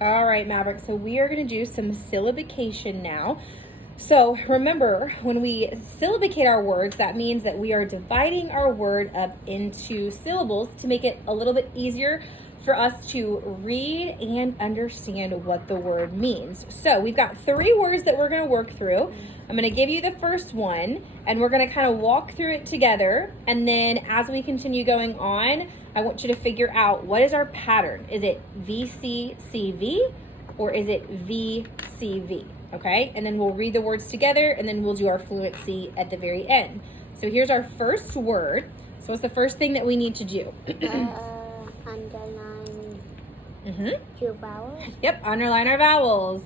All right, Maverick. So we are going to do some syllabication now. So remember, when we syllabicate our words, that means that we are dividing our word up into syllables to make it a little bit easier for us to read and understand what the word means. So we've got 3 words that we're going to work through. I'm going to give you the first one, and we're going to kind of walk through it together. And then as we continue going on, I want you to figure out, what is our pattern? Is it VCCV or is it VCV? Okay, and then we'll read the words together, and then we'll do our fluency at the very end. So here's our first word. So what's the first thing that we need to do? Underline your vowels. Yep, underline our vowels.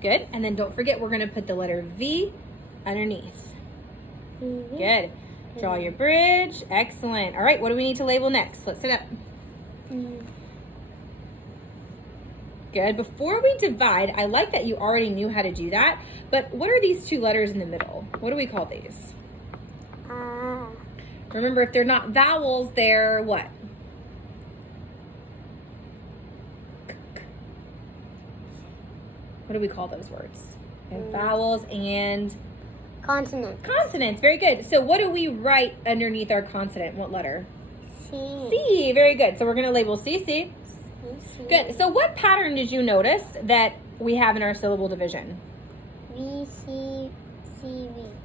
Good, and then don't forget, we're going to put the letter V underneath. Good. Draw your bridge. Excellent. All right, what do we need to label next? Let's sit up. Good. Before we divide, I like that you already knew how to do that, but what are these 2 letters in the middle? What do we call these? Remember, if they're not vowels, they're what? What do we call those words? Vowels and Consonants. consonants. Very good. So what do we write underneath our consonant? What letter? C. C. Very good. So we're going to label CC. Good. So what pattern did you notice that we have in our syllable division? VCCV.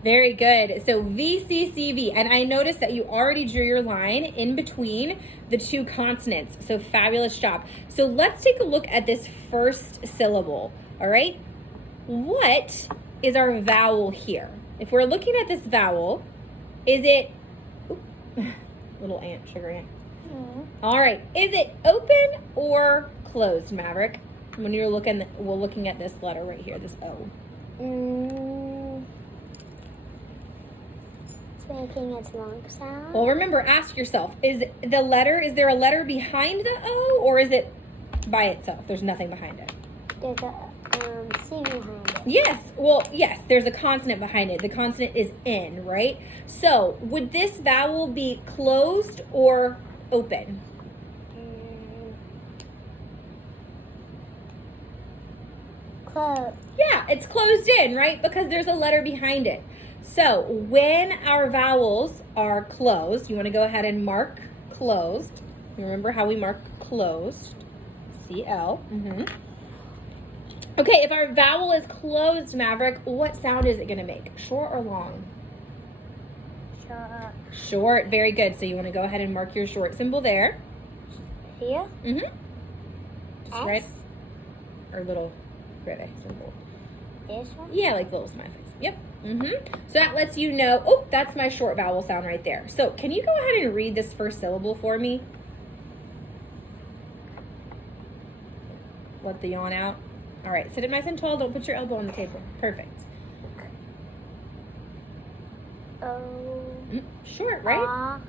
Very good. So VCCV. And I noticed that you already drew your line in between the 2 consonants. So fabulous job. So let's take a look at this first syllable. All right. What is our vowel here? If we're looking at this vowel, is it... little ant, sugar ant. All right. Is it open or closed, Maverick? When you're looking at this letter right here, this O. It's making its long sound. Well, remember, ask yourself, is there a letter behind the O, or is it by itself? There's nothing behind it. There's a C behind it. Yes. Well, yes, there's a consonant behind it. The consonant is N, right? So would this vowel be closed or open? Close. Yeah, it's closed in, right? Because there's a letter behind it. So when our vowels are closed, you want to go ahead and mark closed. Remember how we mark closed? CL. Okay, if our vowel is closed, Maverick, what sound is it going to make? Short or long? Short. Short. Very good. So you want to go ahead and mark your short symbol there. Here? Just S? right. Or little ribbon symbol. This one? Yeah, like little smiley face. Yep. So that lets you know, oh, that's my short vowel sound right there. So can you go ahead and read this first syllable for me? Let the yawn out. All right, sit up nice and tall. Don't put your elbow on the table. Perfect. Short, right?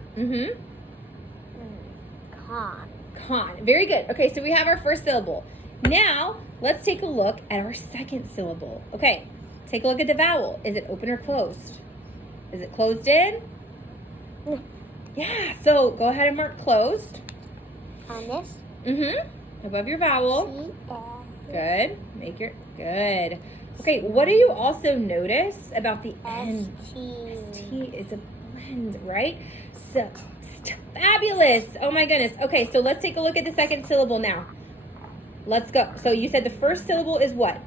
Con. Con. Very good. Okay, so we have our first syllable. Now, let's take a look at our second syllable. Okay, take a look at the vowel. Is it open or closed? Is it closed in? Yeah, so go ahead and mark closed. On this? Above your vowel. C-L. Good. Make your... Good. Okay, what do you also notice about the N? ST is a blend, right? So, fabulous. Oh my goodness. Okay, so let's take a look at the second syllable now. Let's go. So you said the first syllable is what?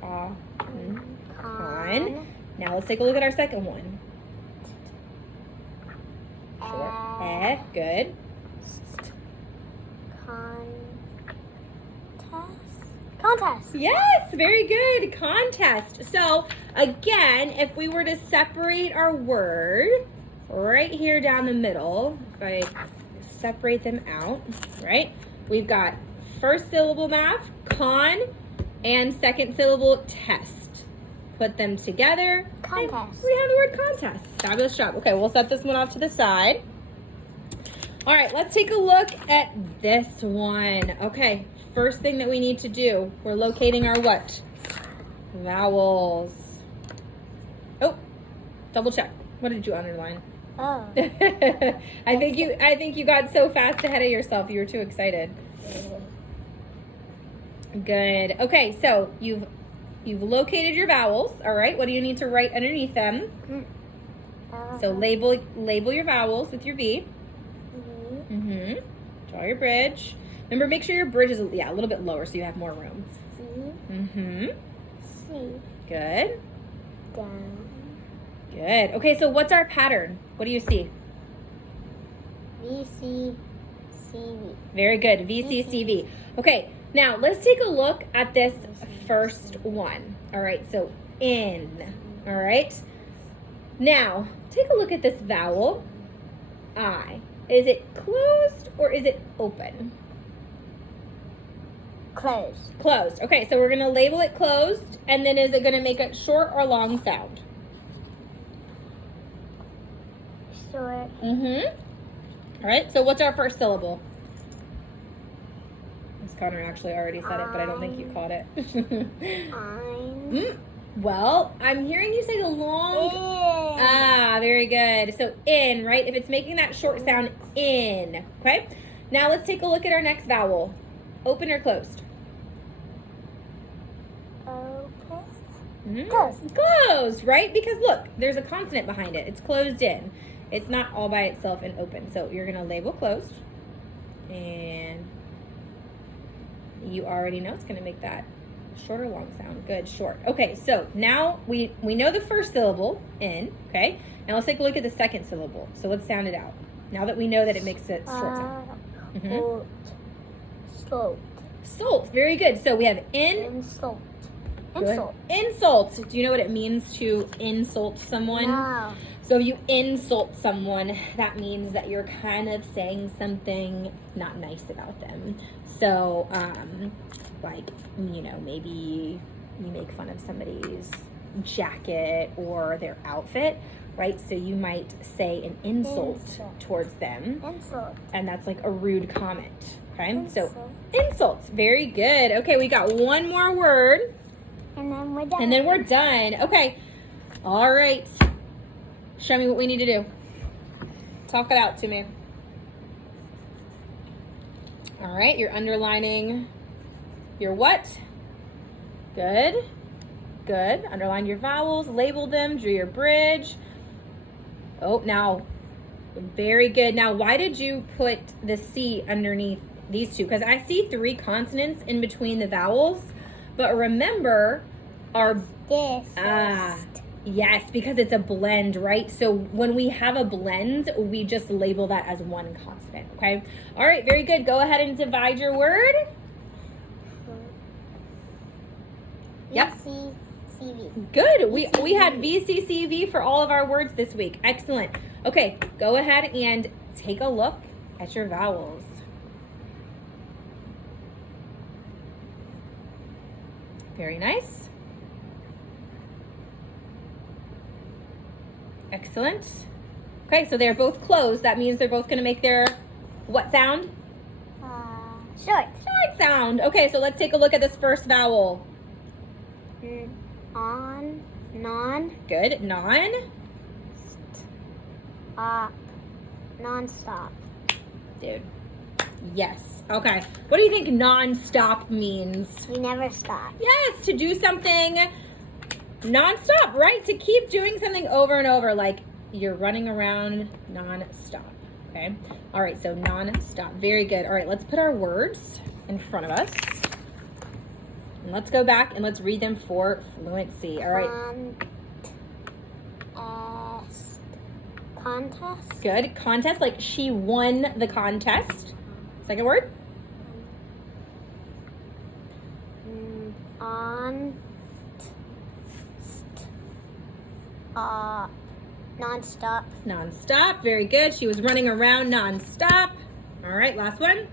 Con. Now let's take a look at our second one. Short. Good. Contest. Yes, very good. Contest. So again, if we were to separate our word right here down the middle, if I separate them out, right? We've got first syllable math, con, and second syllable test. Put them together. Contest. We have the word contest. Fabulous job. Okay, we'll set this one off to the side. All right, let's take a look at this one. Okay, first thing that we need to do, we're locating our what? Vowels. Oh, double check. What did you underline? Oh. I think you got so fast ahead of yourself. You were too excited. Good. Okay, so you've located your vowels. All right. What do you need to write underneath them? So label your vowels with your V. Mm-hmm. Draw your bridge. Remember, make sure your bridge is a little bit lower so you have more room. C. Mm-hmm. C. Good. Down. Good. Okay, so what's our pattern? What do you see? V, C, C, V. Very good. V, C, C, V. Okay, now let's take a look at this first one. All right, so in. All right. Now, take a look at this vowel, I. Is it closed or is it open? Closed. Closed. Okay, so we're going to label it closed, and then is it going to make a short or long sound? Short. Mm-hmm. All right, so what's our first syllable? Miss Connor actually already said it, but I don't think you caught it. I'm. Well, I'm hearing you say the long. Ah, very good. So in, right? If it's making that short sound, in. Okay? Now let's take a look at our next vowel. Open or closed? Open. Mm-hmm. Closed. Closed, right? Because look, there's a consonant behind it. It's closed in. It's not all by itself and open. So you're going to label closed. And you already know it's going to make that short or long sound. Good, short. Okay, so now we know the first syllable, in, okay? Now let's take a look at the second syllable. So let's sound it out. Now that we know that it makes a short sound. Salt. Salt. Salt, very good. So we have in. Insult. Good. Insult. Insult. Do you know what it means to insult someone? No. So if you insult someone, that means that you're kind of saying something not nice about them. So, like, you know, maybe you make fun of somebody's jacket or their outfit, right? So you might say an insult towards them. Insult. And that's like a rude comment, okay? Insult. So, insults. Very good. Okay, we got one more word. And then we're done. And then we're done. Okay. All right. Show me what we need to do. Talk it out to me. All right, you're underlining your what? Good. Good. Underline your vowels, label them, drew your bridge. Oh, now, very good. Now, why did you put the C underneath these two? Because I see 3 consonants in between the vowels. But remember, our yes, because it's a blend, right? So when we have a blend, we just label that as one consonant, okay? All right, very good. Go ahead and divide your word. Yep. VCCV. Good. We had VCCV for all of our words this week. Excellent. Okay, go ahead and take a look at your vowels. Very nice. Excellent. Okay, so they're both closed. That means they're both going to make their what sound? Short. Short sound. Okay, so let's take a look at this first vowel. On. Non. Good. Non. Non-stop. Dude. Yes. Okay. What do you think non-stop means? We never stop. Yes, to do something non-stop, right? To keep doing something over and over, like you're running around non-stop. Okay. All right, so non-stop. Very good. All right, let's put our words in front of us. And let's go back and let's read them for fluency. All right. Contest. Good. Contest, like she won the contest. Second word. On. Non-stop. Non-stop. Very good. She was running around non-stop. All right, last one.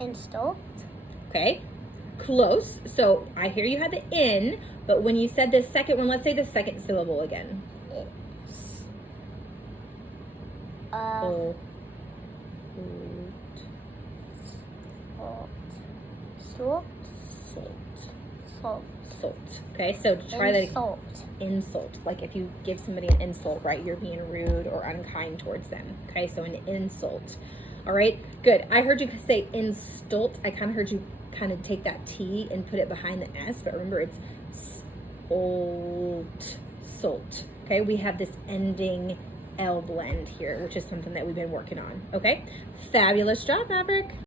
Install. Okay. Close. So I hear you had the in, but when you said the second one, let's say the second syllable again. It's, Oh. salt. Salt. Salt. Okay, so try that. Insult. Insult. Like if you give somebody an insult, right? You're being rude or unkind towards them. Okay, so an insult. All right, good. I heard you say insult. I kind of heard you kind of take that T and put it behind the S, but remember it's salt. Okay, we have this ending L blend here, which is something that we've been working on. Okay, fabulous job, Maverick.